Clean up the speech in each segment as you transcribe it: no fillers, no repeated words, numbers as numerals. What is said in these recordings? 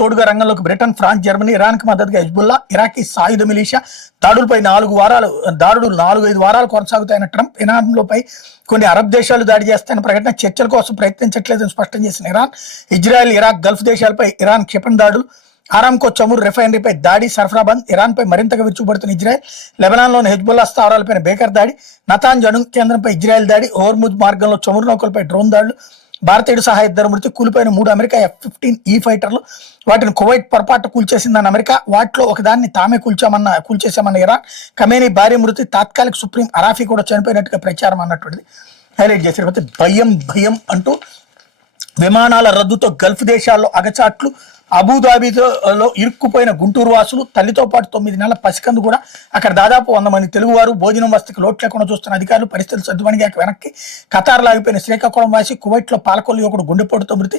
తోడుగా రంగంలోకి Britain, France, Germany, ఇరాన్కి మద్దతుగా హెజ్బుల్లా, ఇరాకీ సాయుధ మిలిషియా దాడులపై 4-5 వారాలు కొనసాగుతాయన్న ట్రంప్, ఇరాన్లపై కొన్ని అరబ్ దేశాలు దాడి చేస్తాయన్న ప్రకటన, చర్చల కోసం ప్రయత్నించట్లేదని స్పష్టం చేసిన ఇరాన్, ఇజ్రాయెల్, ఇరాక్, గల్ఫ్ దేశాలపై ఇరాన్ క్షిపణి దాడులు, ఆరామ్కో చమురు రిఫైనరీపై దాడి, సరఫరా బంద్, ఇరాన్పై మరింతగా విరుచుకుపడుతున్న ఇజ్రాయెల్, లెబనాన్లోని హెజ్బుల్లా స్థావరాలపై బేకర్ దాడి, నతాంజ్ అణు కేంద్రంపై ఇజ్రాయెల్ దాడి, హోర్ముజ్ మార్గంలో చమురు నౌకలపై డ్రోన్ దాడులు, భారతీయుడు సహా 2 మృతి, కూలిపోయిన 3 అమెరికా F-15E ఫైటర్లు, వాటిని కువైట్ పొరపాటు కూల్చేసిందన్న అమెరికా, వాటిలో ఒకదాన్ని తామే కూల్చేశామన్న ఇరాన్, ఖమేనీ భారీ మృతి, తాత్కాలిక సుప్రీం అరాఫీ కూడా చనిపోయినట్టుగా ప్రచారం అన్నటువంటిది హైలైట్ చేశారు. భయం అంటూ విమానాల రద్దుతో గల్ఫ్ దేశాల్లో అగచాట్లు, అబుదాబిలో ఇరుక్కుపోయిన గుంటూరు వాసులు, తల్లితో పాటు 9 నెలల పసికందు కూడా, అక్కడ దాదాపు 100 మంది తెలుగువారు, భోజనం వసతికి లోటు లేకుండా చూస్తున్న అధికారులు, పరిస్థితులు సర్దుమణిగాక వెనక్కి ఖతార్ లాగిపోయిన శ్రీకాకుళం వాసి, కువైట్లో పాలకొల్లు యువకుడు గుండెపోటుతో మృతి,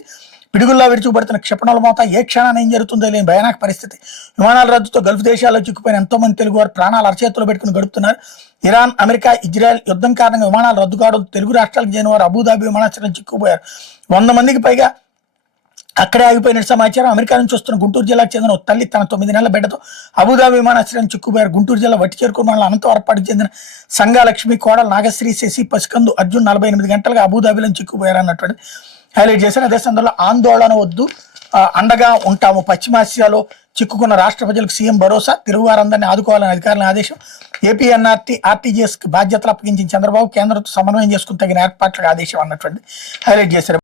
పిడుగుల్లా విరుచుకుపడుతున్న క్షిపణుల మోత, ఏ క్షణాన్ని ఏం జరుగుతుందో లేని భయానక పరిస్థితి, విమానాల రద్దుతో గల్ఫ్ దేశాల్లో చిక్కుపోయిన ఎంతో మంది తెలుగువారు ప్రాణాలు అరచేతులు పెట్టుకుని గడుపుతున్నారు. ఇరాన్, అమెరికా, ఇజ్రాయెల్ యుద్ధం కారణంగా విమానాలు రద్దు కావడం, తెలుగు రాష్ట్రాలకు చెందిన వారు అబుదాబి విమానాశ్రయం చిక్కుపోయారు. 100 మందికి పైగా అక్కడే ఆగిపోయిన సమాచారం. అమెరికా నుంచి వస్తున్న గుంటూరు జిల్లాకు చెందిన ఒక తల్లి తన 9 నెలల బిడ్డతో అబుదాబి విమానాశ్రయం చిక్కుపోయారు. గుంటూరు జిల్లా వట్టిచేరుకు మండలం అనంతవరపాటికి చెందిన సంగాలక్ష్మి, కోడలు నాగశ్రీ, శశి, పసికందు అర్జున్ 48 గంటలుగా అబుదాబిలో చిక్కుపోయారు అన్నటువంటి హైలైట్ చేశారు. అదే సందర్భంలో ఆందోళన వద్దు, అండగా ఉంటాము, పశ్చిమాసియాలో చిక్కుకున్న రాష్ట్ర ప్రజలకు సీఎం భరోసా, తెలుగు వారందరినీ ఆదుకోవాలని అధికారుల ఆదేశం, ఏపీ ఎన్ఆర్టీ ఆర్టీజీఎస్ బాధ్యతలు అప్పగించిన చంద్రబాబు, కేంద్రంతో సమన్వయం చేసుకుని తగిన ఏర్పాట్లకు ఆదేశం అన్నటువంటి హైలైట్ చేశారు.